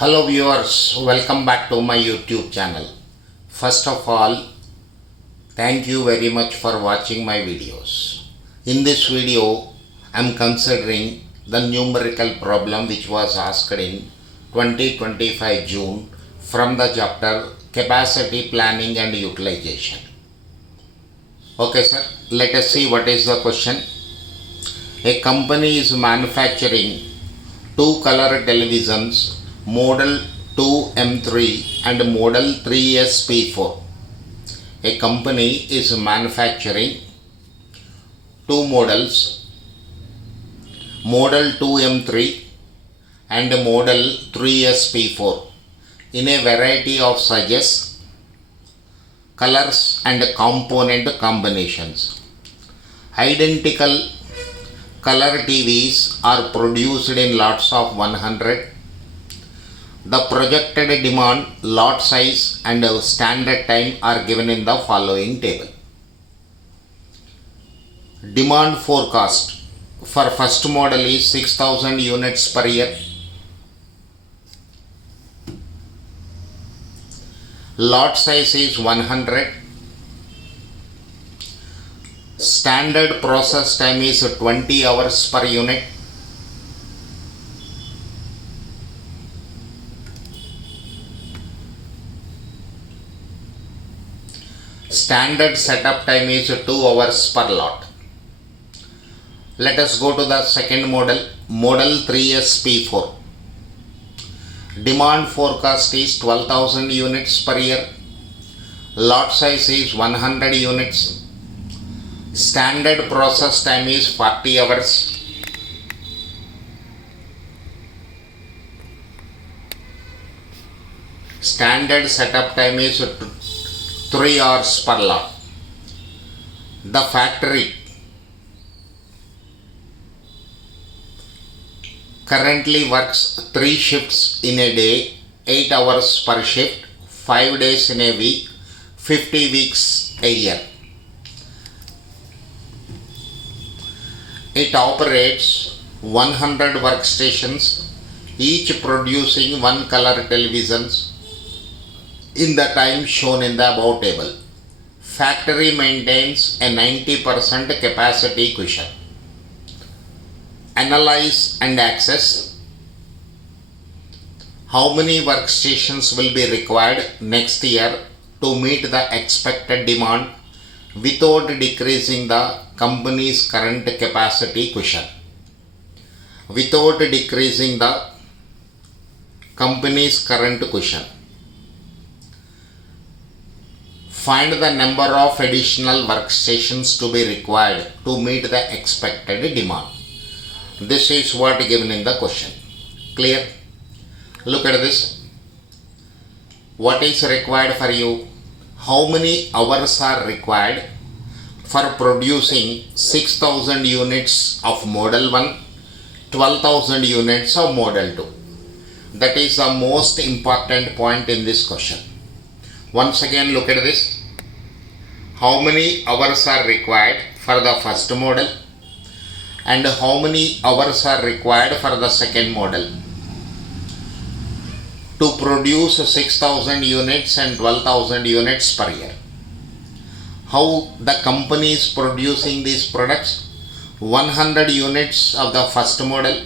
Hello viewers, welcome back to my YouTube channel. First of all, thank you very much for watching my videos. In this video, I am considering the numerical problem which was asked in 2025 June from the chapter Capacity Planning and Utilization. Okay sir, let us see what is the question. A company is manufacturing two color televisions model 2M3 and model 3SP4. A company is manufacturing two models, model 2M3 and model 3SP4 in a variety of sizes, colors and component combinations. Identical color TVs are produced in lots of 100. The projected demand, lot size and standard time are given in the following table. Demand forecast for first model is 6000 units per year. Lot size is 100. Standard process time is 20 hours per unit. Standard setup time is 2 hours per lot. Let us go to the second model, model 3SP4. Demand forecast is 12,000 units per year. Lot size is 100 units. Standard process time is 40 hours. Standard setup time is 3 hours per lot. The factory currently works 3 shifts in a day, 8 hours per shift, 5 days in a week, 50 weeks a year. It operates 100 workstations, each producing one color televisions in the time shown in the above table. Factory maintains a 90% capacity cushion. Analyze and access how many workstations will be required next year to meet the expected demand without decreasing the company's current capacity cushion. Without decreasing the company's current cushion. Find the number of additional workstations to be required to meet the expected demand. This is what given in the question. Clear? Look at this. What is required for you? How many hours are required for producing 6000 units of model 1, 12,000 units of model 2? That is the most important point in this question. Once again, look at this. How many hours are required for the first model and how many hours are required for the second model to produce 6000 units and 12,000 units per year. How the company is producing these products? 100 units of the first model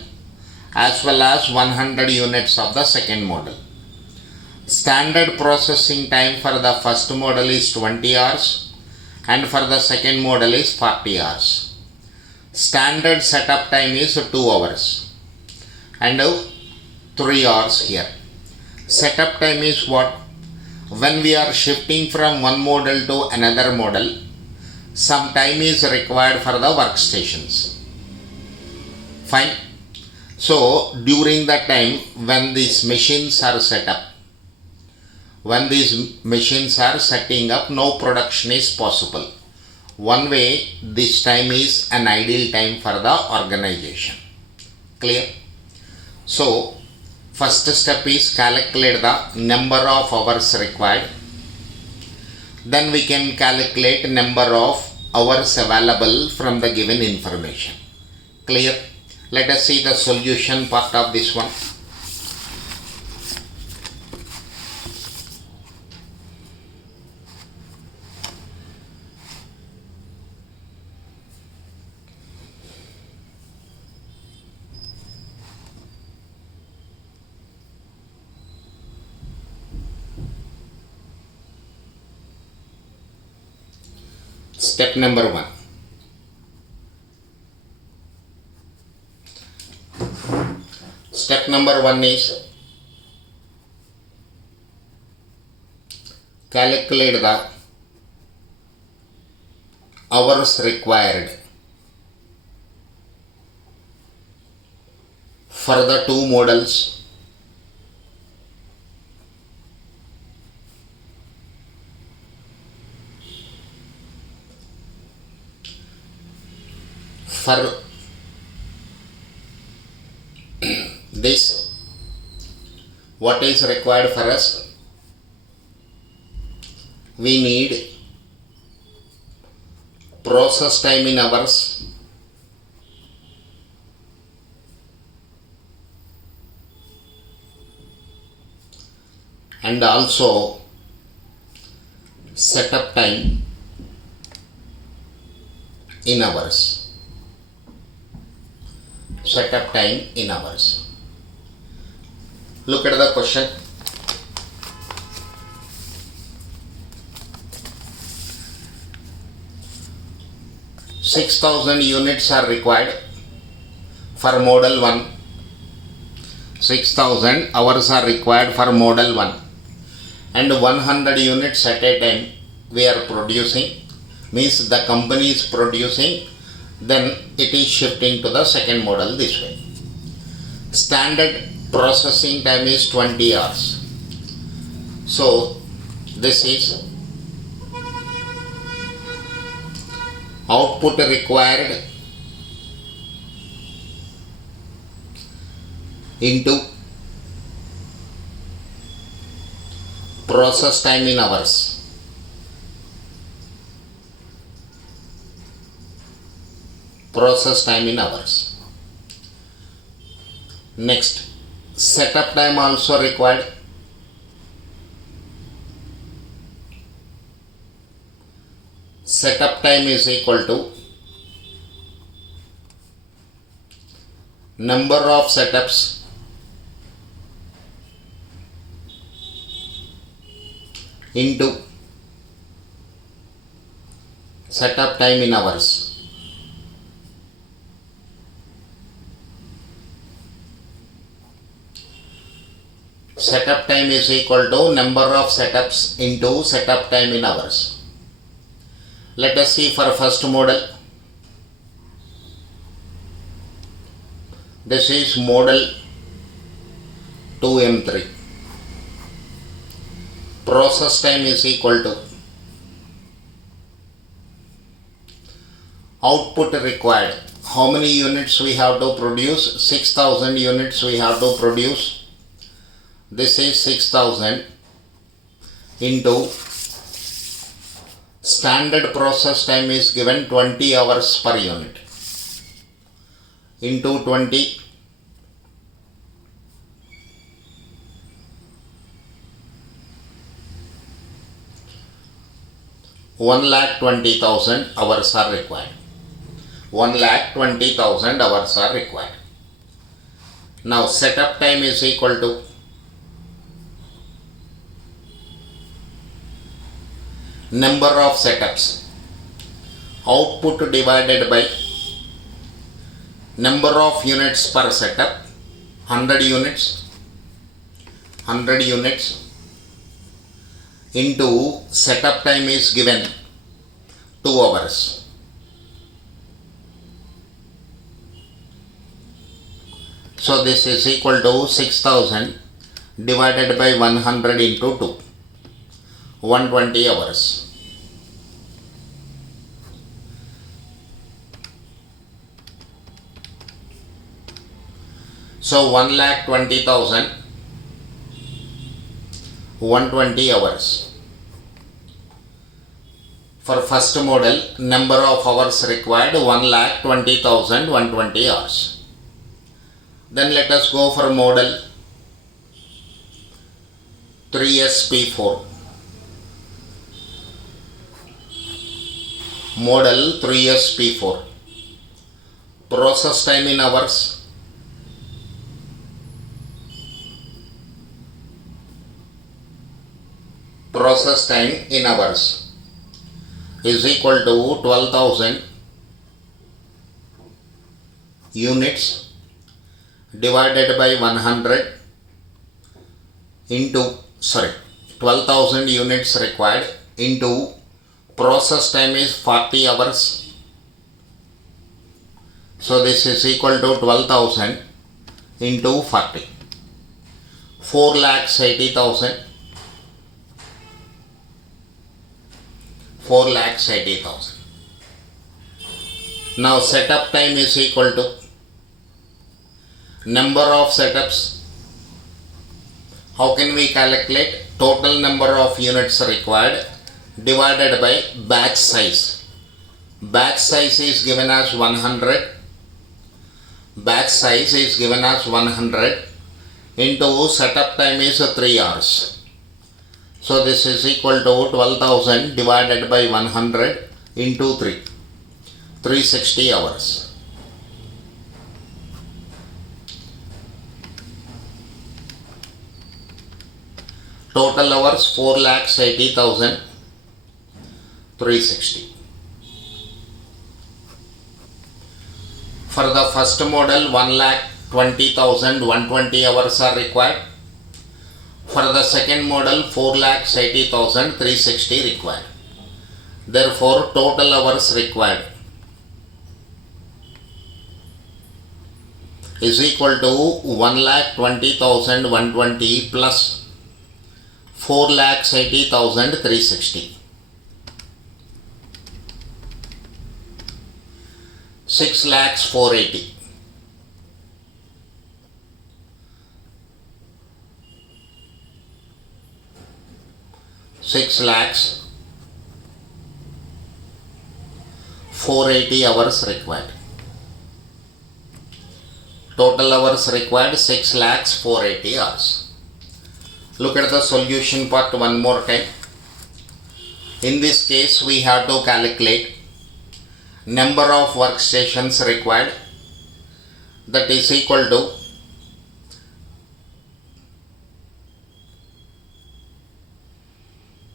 as well as 100 units of the second model. Standard processing time for the first model is 20 hours and for the second model is 40 hours. Standard setup time is 2 hours and 3 hours here. Setup time is what? When we are shifting from one model to another model, some time is required for the workstations. Fine. So during that time when these machines are set up, when these machines are setting up, no production is possible. One way, this time is an ideal time for the organization. Clear? So, first step is calculate the number of hours required. Then we can calculate number of hours available from the given information. Clear? Let us see the solution part of this one. Step number 1. Step number 1 is calculate the hours required for the two models for this. What is required for us? We need process time in hours, and also setup time in hours. Setup time in hours. Look at the question. "6,000 units are required for model 1. 6,000 hours are required for model 1 and 100 units at a time we are producing." Means the company is producing, then it is shifting to the second model this way. Standard processing time is 20 hours. So this is output required into process time in hours. Process time in hours. Next, setup time also required. Setup time is equal to number of setups into setup time in hours. Setup time is equal to number of setups into setup time in hours. Let us see for first model. This is model 2M3. Process time is equal to output required. How many units we have to produce? 6,000 units we have to produce. This is 6,000 into standard process time is given 20 hours per unit into 20 1,20,000 hours are required. 1,20,000 hours are required. Now setup time is equal to number of setups, output divided by number of units per setup, 100 units into setup time is given 2 hours. So this is equal to 6,000 divided by 100 into 2, 120 hours. So 1,20,000, 120 hours. For first model, number of hours required 1,20,000, 120 hours. Then let us go for model 3SP4. Model 3SP4. Process time in hours. Process time in hours. is equal to 12,000 units divided by 100 into 12,000 units required into process time is 40 hours. So this is equal to 12,000 into 40, 4,80,000. 4,80,000. Now setup time is equal to number of setups. How can we calculate? Total number of units required divided by batch size. Batch size is given as 100. Batch size is given as 100 into setup time is 3 hours. So this is equal to 12,000 divided by 100 into 3. 360 hours. Total hours 4,80,000. 360. For the first model 1,20,120 hours are required. For the second model 4,80,360 required. Therefore total hours required is equal to 1,20,120 plus 4,80,360. 6,480. 6,480 hours required. Total hours required 6,480 hours. Look at the solution part one more time. In this case we have to calculate number of workstations required, that is equal to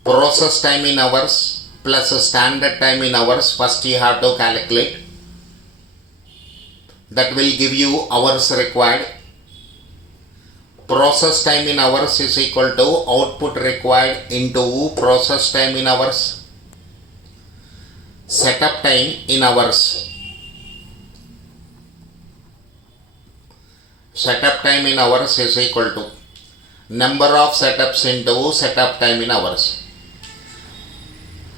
process time in hours plus standard time in hours. First you have to calculate. That will give you hours required. Process time in hours is equal to output required into process time in hours. Setup time in hours. Setup time in hours is equal to number of setups into setup time in hours.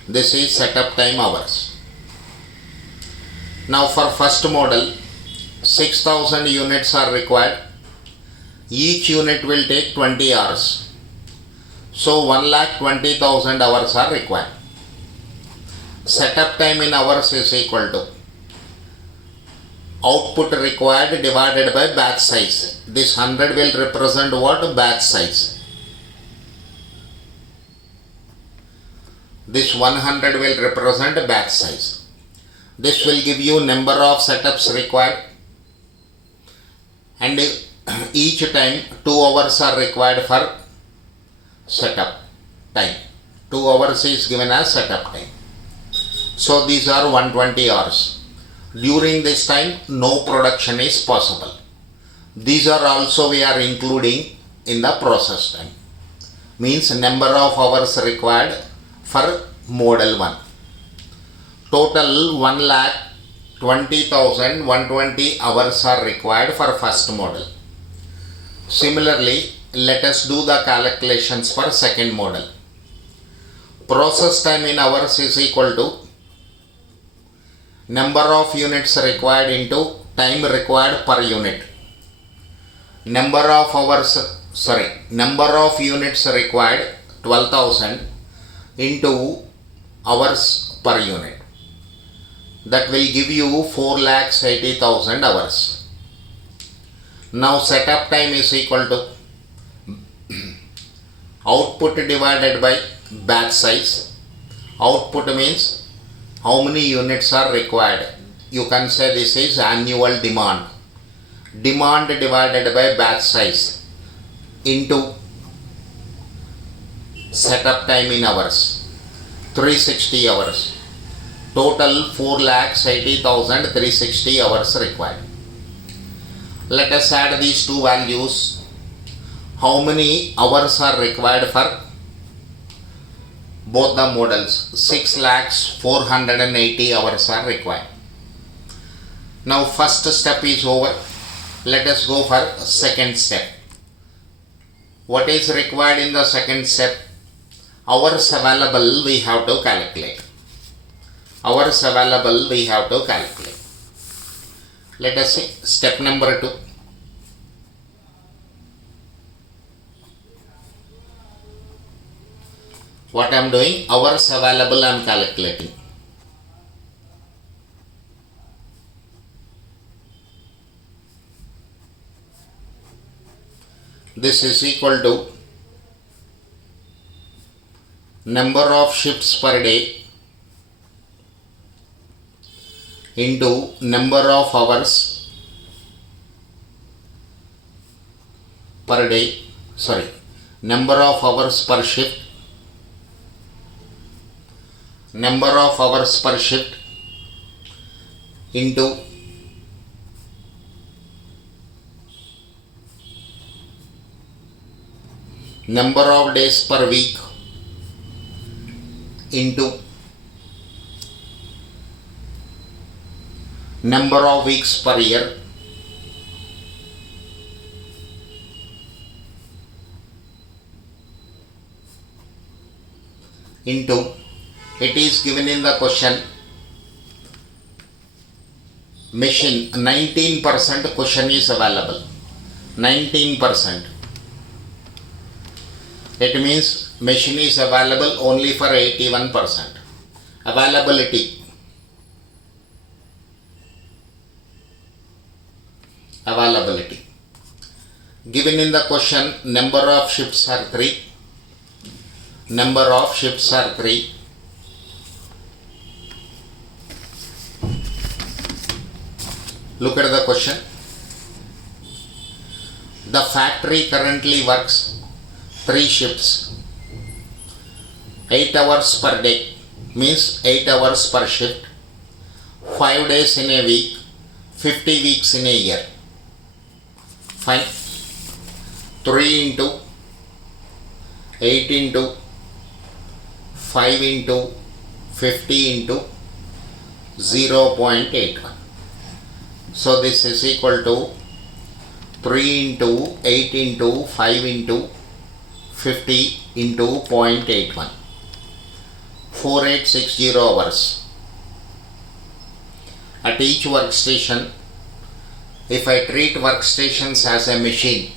This is setup time hours. Now for first model 6,000 units are required. Each unit will take 20 hours. So 1,20,000 hours are required. Setup time in hours is equal to output required divided by batch size. This 100 will represent what? Batch size. This 100 will represent batch size. This will give you number of setups required, and each time 2 hours are required for setup time. 2 hours is given as setup time. So these are 120 hours. During this time no production is possible. These are also we are including in the process time. Means number of hours required for model 1. Total 1,20,120 hours are required for first model. Similarly, let us do the calculations for second model. Process time in hours is equal to number of units required into time required per unit. Number of units required 12,000 into hours per unit. That will give you 4,80,000 hours. Now setup time is equal to output divided by batch size. Output means how many units are required. You can say this is annual demand. Demand divided by batch size into setup time in hours. 360 hours. Total 4,80,360 hours required. Let us add these two values. How many hours are required for both the models? 6,480 hours are required. Now first step is over. Let us go for second step. What is required in the second step? Hours available we have to calculate. Hours available we have to calculate. Let us see step number 2. What I am doing? Hours available I am calculating. This is equal to number of shifts per day into number of hours per day, number of hours per shift, number of hours per shift into number of days per week into number of weeks per year into, it is given in the question, machine 19% cushion is available. 19%. It means machine is available only for 81%. Availability. Given in the question, number of shifts are 3. Number of shifts are 3. Look at the question. The factory currently works 3 shifts. 8 hours per day means 8 hours per shift. 5 days in a week, 50 weeks in a year. Fine. 3 into 8 into 5 into 50 into 0.81. So this is equal to 3 into 8 into 5 into 50 into 0.81. 4860 hours. At each workstation, if I treat workstations as a machine,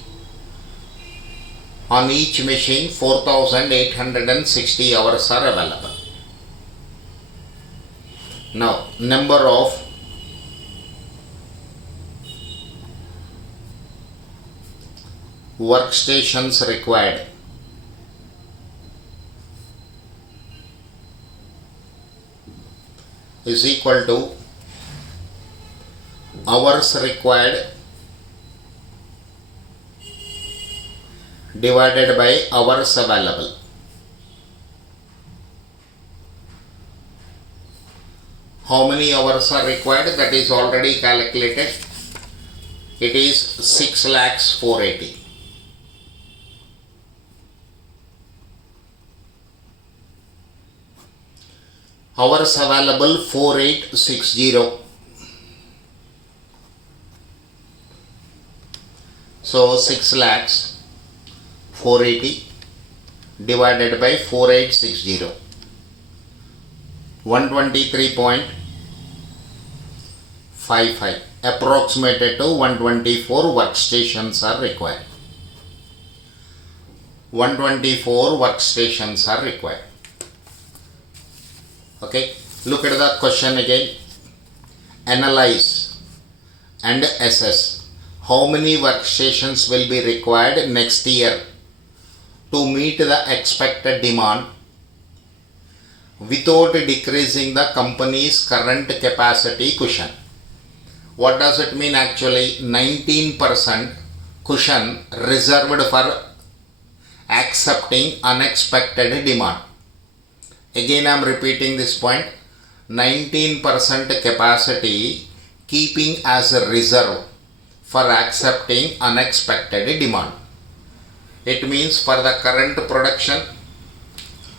on each machine 4860 hours are available. Now, number of workstations required. Is equal to hours required divided by hours available. How many hours are required? That is already calculated. It is 6,480,000. Hours available 4860. So 6,480,000 divided by 4860. 123.55, approximated to 124 workstations are required. 124 workstations are required. Okay, look at the question again. Analyze and assess how many workstations will be required next year to meet the expected demand without decreasing the company's current capacity cushion. What does it mean actually? 19% cushion reserved for accepting unexpected demand. Again I am repeating this point. 19% capacity keeping as a reserve for accepting unexpected demand. It means for the current production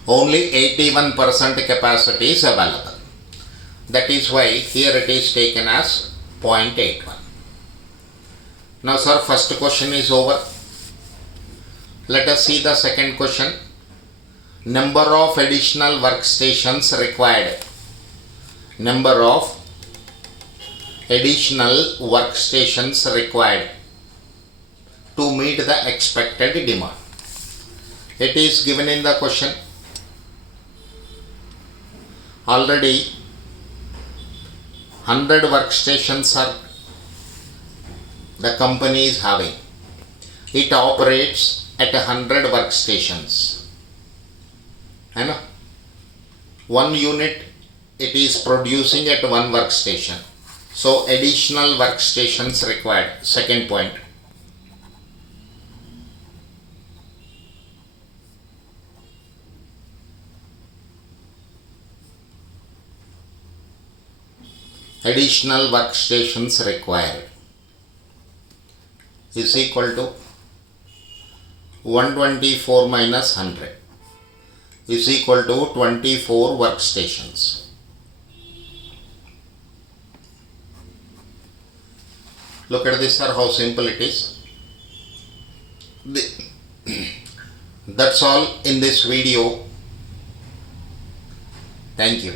only 81% capacity is available. That is why here it is taken as 0.81. Now sir, first question is over. Let us see the second question. Number of additional workstations required. Number of additional workstations required to meet the expected demand. It is given in the question. Already 100 workstations are the company is having. It operates at 100 workstations. I know. One unit it is producing at one workstation. So additional workstations required. Second point. Additional workstations required is equal to 124 minus 100 is equal to 24 workstations. Look at this, sir, how simple it is. That's all in this video. Thank you.